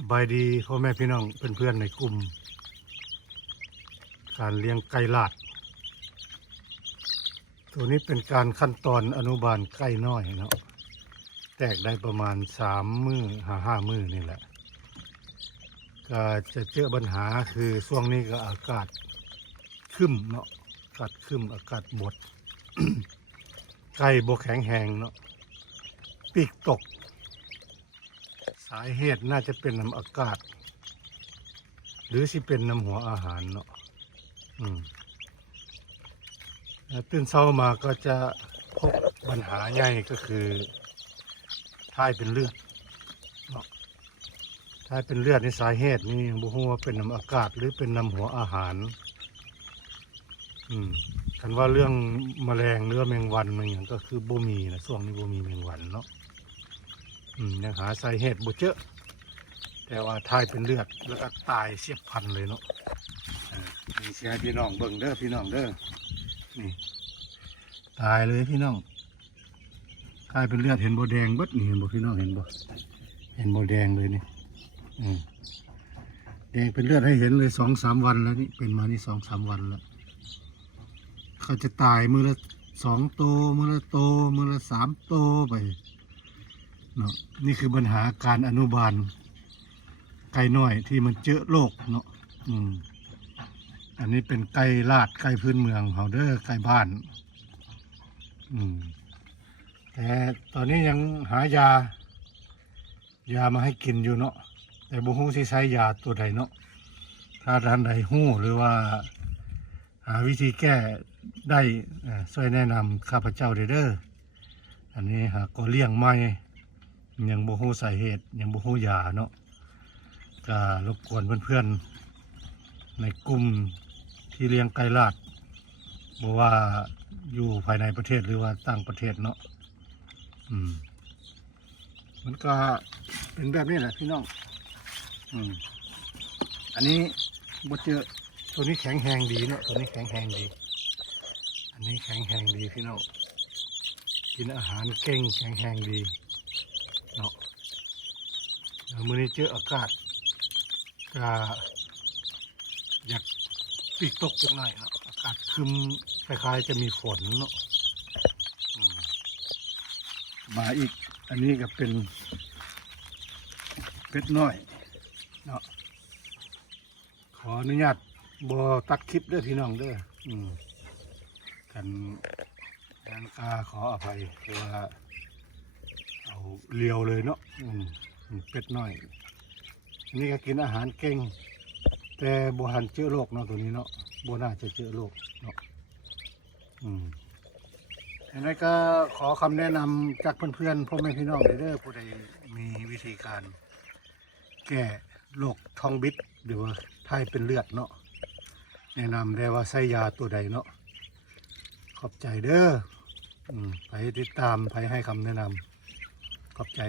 สบายดีพ่อแม่พี่น้องเพื่อนๆในกลุ่มการเลี้ยงไก่ลาดตัวนี้เป็นการขั้นตอนอนุบาลไก่น้อยเนาะแตกได้ประมาณ3 มื้อ5 มื้อนี่แหละก็จะเจอปัญหาคือช่วงนี้ก็อากาศครึ้มเนาะอากาศครึ้มอากาศบด ไก่บกแข็งแหงเนาะปีกตกสาเหตุน่าจะเป็นน้ำอากาศหรือสิเป็นน้ำหัวอาหารเนาะตื่นเช้ามาก็จะพบปัญหาใหญ่ก็คือท้ายเป็นเลือดเนาะท้ายเป็นเลือดในสาเหตุนี้บ่ฮู้ว่าเป็นน้ำอากาศหรือเป็นน้ำหัวอาหารคันว่าเรื่องแมลงหรือแมงวันมันอย่างก็คือบ่มีนะช่วงนี้บ่มีแมงวันเนาะยังหาสาเหตุบ่เจอแต่ว่าท้ายเป็นเลือดแล้วก็ตายเสียบพลันเลยเนาะนี่สิให้พี่น้องเบิ่งเด้อพี่น้องเด้อนี่ตายเลยพี่น้องกลายเป็นเลือดเห็นโบแดงเบิดนี่เห็นบ่พี่น้องเห็นบ่แดงเลยนี่แดงเป็นเลือดให้เห็นเลย2-3 วันแล้วนี่เป็นมานี่2-3 วันแล้วเขาจะตายมือละ2 ตัวมือละโตมือละ3 ตัวไปเนาะนี่คือปัญหาการอนุบาลไก่น้อยที่มันเจอโรคเนาะอันนี้เป็นไก่ลาดไก่พื้นเมืองเฮาเด้อไก่บ้านแต่ตอนนี้ยังหายามาให้กินอยู่เนาะแต่บ่ฮู้สิใช้ยาตัวใดเนาะถ้าท่านใดฮู้หรือว่าหาวิธีแก้ได้ช่วยแนะนำข้าพเจ้าเด้ออันนี้หากก็เลี้ยงไม่ยังบ่ฮู้สาเหตุยังบ่ฮู้ยาเนาะก็รบกวนเพื่อนๆในกลุ่มที่เลี้ยงไก่ลาดบ่ว่าอยู่ภายในประเทศหรือว่าต่างประเทศเนาะมันก็เป็นแบบนี้แหละพี่น้องอันนี้บ่เจอตัวนี้แข็งแรงดีเนาะตัวนี้แข็งแรงดีอันนี้แข็งแรงดีพี่น้องกินอาหารเก่งแข็งแรงดีเนาะมื้อนี้เจออากาศก็อยากปีกตกจังหน่อยเนาะอากาศครึ้มคล้ายๆจะมีฝนเนาะมาอีกอันนี้ก็เป็นเป็ดน้อยเนาะขออนุญาตบ่ตัดคลิปเด้อพี่น้องเด้อกันขออภัยเพราะว่าเอาเลียวเลยเนาะเป็ดน้อยอันนี้ก็กินอาหารเก่งแต่บ่หันเจอโรคเนาะตัวนี้เนาะบ่น่าจะเจอโรคเนาะอันนี้ก็ขอคำแนะนำจากเพื่อนๆพ่อแม่พี่น้องเด้อผู้ใดมีวิธีการแก้โรคท้องบิดหรือว่าท้ายเป็นเลือดเนาะแนะนำได้ว่าใช้ยาตัวใดเนาะขอบใจเด้อไปติดตามไปให้คำแนะนำขอบใจ